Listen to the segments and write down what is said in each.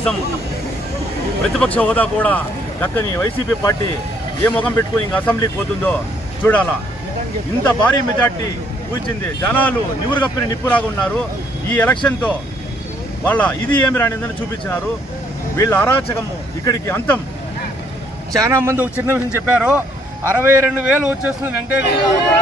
కనీసం ప్రతిపక్ష హోదా కూడా దక్కని వైసీపీ పార్టీ ఏ ముఖం పెట్టుకుని ఇంకా అసెంబ్లీకి పోతుందో చూడాలా. ఇంత భారీ మెజార్టీ కూర్చింది, జనాలు నివురుగప్పిన నిప్పులాగా ఉన్నారు. ఈ ఎలక్షన్తో వాళ్ళ ఇది ఏమి రానిందని చూపించినారు. వీళ్ళ అరాచకము ఇక్కడికి అంతం. చాలా మంది ఒక చిన్న విషయం చెప్పారు, 62,000 వచ్చేస్తుంది వెంకటేశ్వర.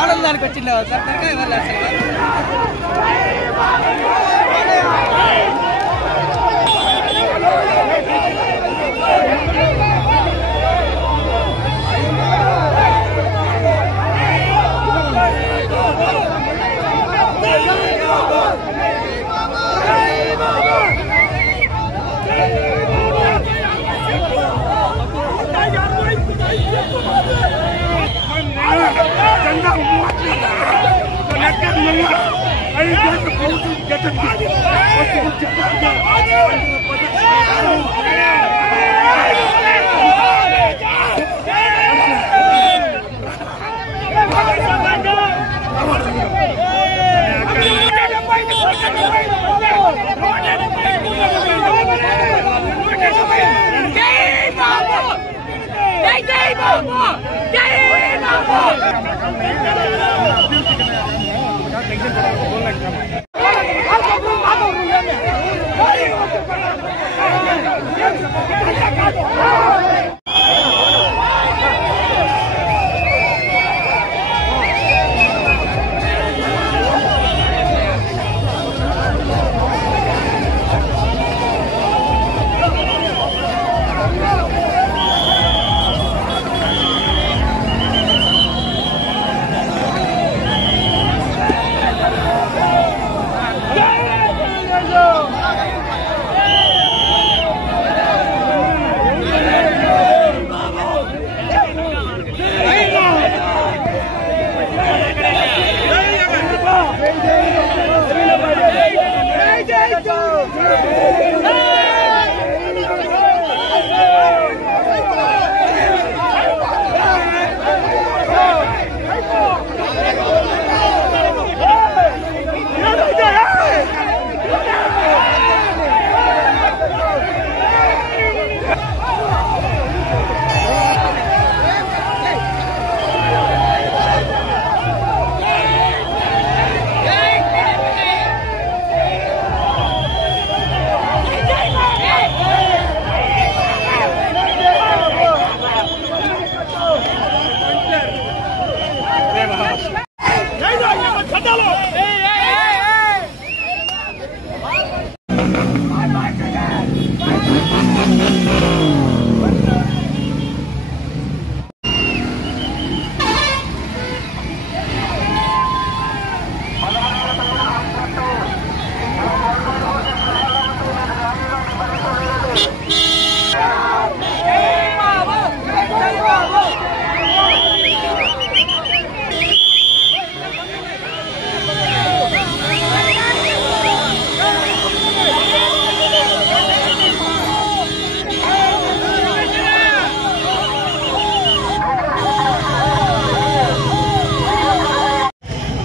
ఆనందానికి వచ్చింది సార్ తరకాయ వాళ్ళు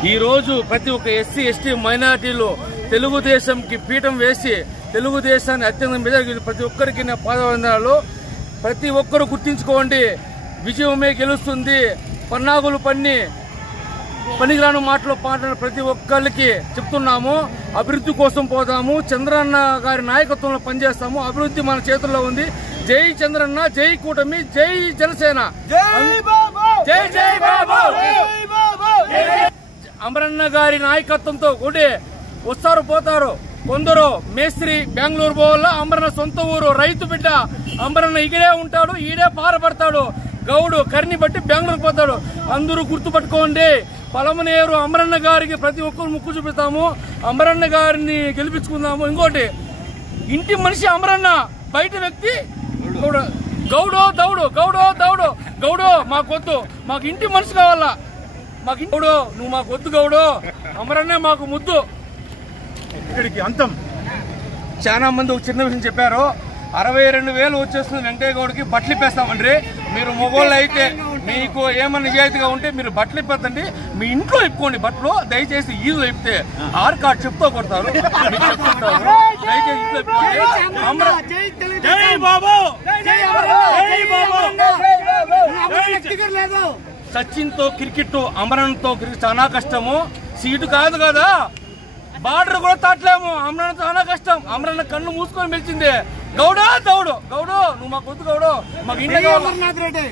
ఈ రోజు ప్రతి ఒక్క ఎస్సీ ఎస్టీ మైనారిటీలు తెలుగుదేశంకి పీఠం వేసి తెలుగుదేశాన్ని అత్యంత మెజారిటీ ప్రతి ఒక్కరికి నా పాదవందనాలు. ప్రతి ఒక్కరు గుర్తించుకోండి, విజయమే గెలుస్తుంది. పన్నాగులు పనికిరాని మాటలు పాటలు ప్రతి ఒక్కరికి చెప్తున్నాము. అభివృద్ధి కోసం పోదాము, చంద్రన్న గారి నాయకత్వంలో పనిచేస్తాము. అభివృద్ధి మన చేతుల్లో ఉంది. జై చంద్రన్న, జై కూటమి, జై జనసేన, జై జై బాబు. అమరన్న గారి నాయకత్వంతో ఒకటి వస్తారు పోతారు. కొందరు మేస్త్రి బెంగళూరు పోవాల, అమరన్న సొంత ఊరు, రైతు బిడ్డ. అమరన్న ఇక్కడే ఉంటాడు, ఈడే పారపడతాడు. గౌడు కర్ని బట్టి బెంగళూరు పోతాడు. అందరూ గుర్తుపట్టుకోండి. పలమనేరు అమరన్న గారికి ప్రతి ఒక్కరు ముక్కు చూపిస్తాము. అమరన్న గారిని గెలిపించుకుందాము. ఇంకోటి, ఇంటి మనిషి అమరన్న, బయట వ్యక్తి గౌడో దౌడు, గౌడో దౌడు. గౌడో మాకొద్దు, మాకు ఇంటి మనిషి కావాలా. మాకు గౌడో నువ్వు మాకు వద్దు. గౌడో అమరన్నే మాకు ముద్దు. ఇక్కడికి అంతం. చాలా మంది ఒక చిన్న విషయం చెప్పారు. 62,000 వచ్చేస్తుంది వెంకయ్య గౌడ్కి బట్టలు ఇప్పేస్తామండి. మీరు మొగోళ్ళు అయితే మీకు ఏమన్నా నిజాయితీగా ఉంటే మీరు బట్టలు ఇప్పేద్దండి. మీ ఇంట్లో ఇప్పుకోండి బట్టలు. దయచేసి ఈదులో ఇప్పితే ఆర్ కార్డు చెప్తూ కొడతారు, మీకు చెప్తుంటారు. దయచేసి ఇంట్లో ఇప్పుకోండి. జై బాబు, సచిన్ తో క్రికెట్, అమరన్ తో క్రికెట్ చాలా కష్టము. సీటు కాదు కదా, బార్డర్ కూడా తాట్లేము. అమరన్ చాలా కష్టం. అమరన్న కళ్ళు మూసుకొని మెలిచింది. గౌడు గౌడు గౌడు నువ్వు మాకు వద్దు గౌడు మాకు ఇంట్లో కావాలి. అమర్నాథ్ రెడ్డి